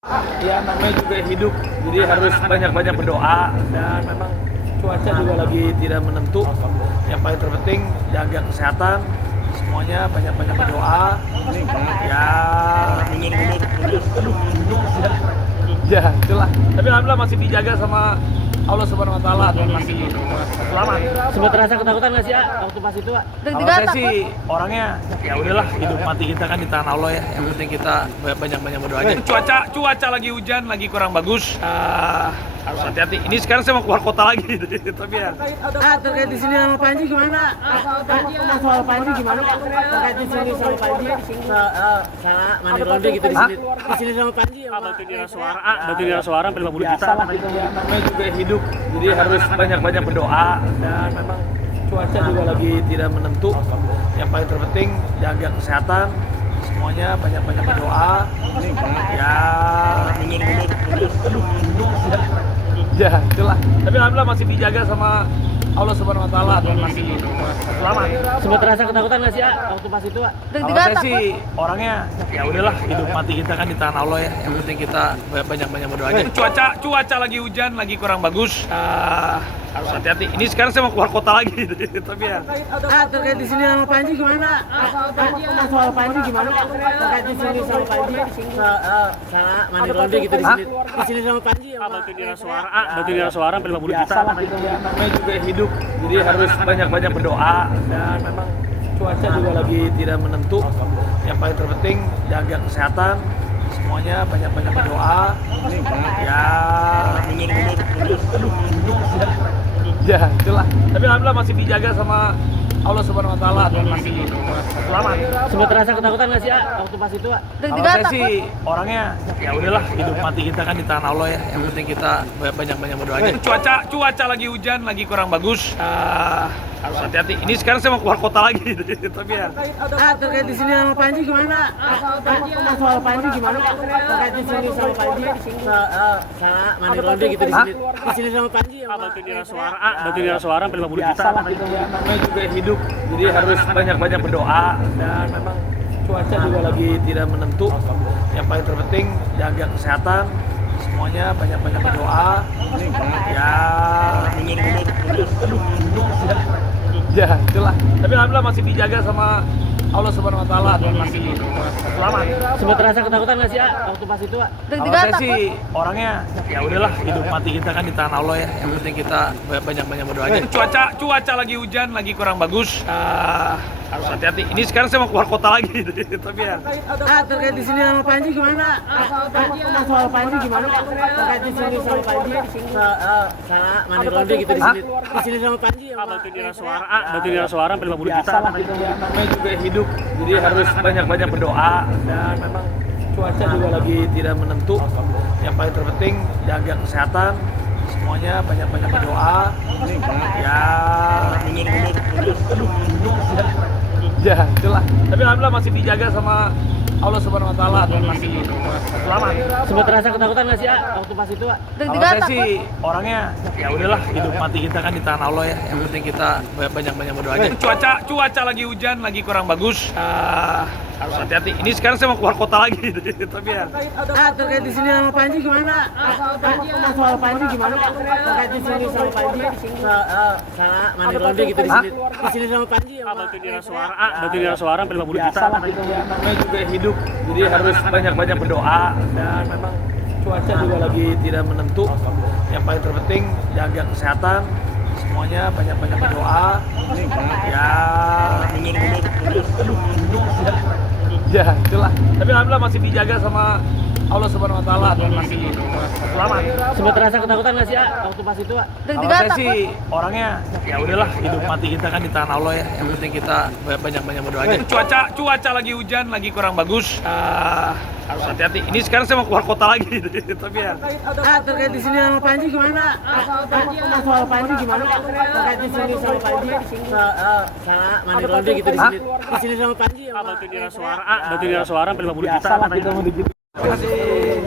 Ya namanya juga hidup, jadi harus banyak-banyak berdoa dan memang cuaca juga lagi tidak menentu. Yang paling terpenting jaga kesehatan, semuanya banyak-banyak berdoa. Ya, ya itulah. Tapi alhamdulillah masih dijaga sama Allah Subhanahu Wa Taala dan masih selamat. Sempat terasa ketakutan nggak sih waktu pas itu? Kalau saya sih orangnya ya udahlah, hidup mati kita kan di tangan Allah ya. Yang penting kita banyak-banyak berdoa aja. Cuaca lagi hujan, lagi kurang bagus. Harus hati-hati. Ini sekarang saya mau keluar kota lagi, tapi ya. Terkait di sini sama Panji gimana? Soal Panji gimana? Terkait di sini sama Panji, salah mandi ronde gitu di sini. Di sini sama Panji ya. Batu niras suara 50 juta. Namanya juga hidup, jadi harus banyak-banyak berdoa dan memang cuaca juga lagi tidak menentu. Yang paling terpenting jaga kesehatan, semuanya banyak-banyak berdoa. Ya itulah. Tapi alhamdulillah masih dijaga sama Allah Subhanahu Wa Taala dan masih selamat. Sempat terasa ketakutan nggak sih waktu pas itu? Kalau saya sih orangnya ya udahlah, hidup mati kita kan di tangan Allah ya. Yang penting kita banyak-banyak berdoa aja. Cuaca lagi hujan, lagi kurang bagus. Harus hati-hati. Ini sekarang saya mau keluar kota lagi, tapi ya. Terkait di sini sama Panji gimana? Soal Panji gimana? Terkait di sini sama Panji, salah mandi ronde gitu di sini. Di sini sama Panji ya. Batu niras suara 50 juta. Namanya juga hidup, jadi harus banyak-banyak berdoa dan memang cuaca juga lagi tidak menentu. Yang paling terpenting jaga kesehatan, semuanya banyak-banyak berdoa. Ya itulah. Tapi alhamdulillah masih dijaga sama Allah Subhanahu Wa Taala dan masih selamat. Sempat terasa ketakutan nggak sih waktu pas itu? Kalau saya sih orangnya ya udahlah, hidup mati kita kan di tangan Allah ya. Yang penting kita banyak-banyak berdoa aja. Cuaca lagi hujan, lagi kurang bagus. Harus hati-hati. Ini sekarang saya mau keluar kota lagi, tapi ya. Terkait di sini sama Panji gimana? Soal Panji gimana? Terkait di sini sama Panji, salah mandi ronde gitu di sini. Di sini sama Panji ya. Batu niras suara 50 juta. Namanya juga hidup, jadi harus banyak-banyak berdoa dan memang cuaca juga lagi tidak menentu. Yang paling terpenting jaga kesehatan, semuanya banyak-banyak berdoa. Ya itulah. Tapi alhamdulillah masih dijaga sama Allah Subhanahu Wa Taala dan masih selamat. Sempat terasa ketakutan nggak sih waktu pas itu? Kalau saya sih orangnya ya udahlah, hidup mati kita kan di tangan Allah ya. Yang penting kita banyak-banyak berdoa aja. Cuaca lagi hujan, lagi kurang bagus. Harus hati-hati. Ini sekarang saya mau keluar kota lagi, tapi ya. Terkait di sini sama Panji gimana? Soal Panji gimana? Terkait di sini sama Panji, salah mandi ronde gitu di sini. Di sini sama Panji ya. Batu niras suara 50 juta. Namanya juga hidup, jadi harus banyak-banyak berdoa dan memang cuaca juga lagi tidak menentu. Yang paling terpenting jaga kesehatan, semuanya banyak-banyak berdoa. Ya itulah. Tapi alhamdulillah masih dijaga sama Allah Subhanahu Wa Taala dan masih selamat. Sempat terasa ketakutan nggak sih waktu pas itu? Kalau saya sih orangnya ya udahlah, hidup mati kita kan di tangan Allah ya. Yang penting kita banyak-banyak berdoa aja. Cuaca lagi hujan, lagi kurang bagus. Harus hati-hati. Ini sekarang saya mau keluar kota lagi, tapi ya. Terkait di sini sama Panji gimana? Soal Panji gimana? Terkait di sini sama Panji, salah mandi ronde gitu di sini. Di sini sama Panji ya. Batu niras suara 50 juta. Namanya juga hidup, jadi harus banyak-banyak berdoa dan memang cuaca juga lagi tidak menentu. Yang paling terpenting jaga kesehatan, semuanya banyak-banyak berdoa. Ya itulah. Tapi alhamdulillah masih dijaga sama Allah Subhanahu Wa Taala dan masih selamat. Sempat terasa ketakutan nggak sih waktu pas itu? Kalau saya sih orangnya ya udahlah, hidup mati kita kan di tangan Allah ya. Yang penting kita banyak-banyak berdoa aja. Cuaca lagi hujan, lagi kurang bagus. Harus hati-hati. Ini sekarang saya mau keluar kota lagi, tapi ya. Terkait di sini sama Panji gimana? Soal Panji gimana? Terkait di sini sama Panji, salah mandi ronde gitu di sini. Di sini sama Panji ya. Batu niras suara 50 juta. Kasih.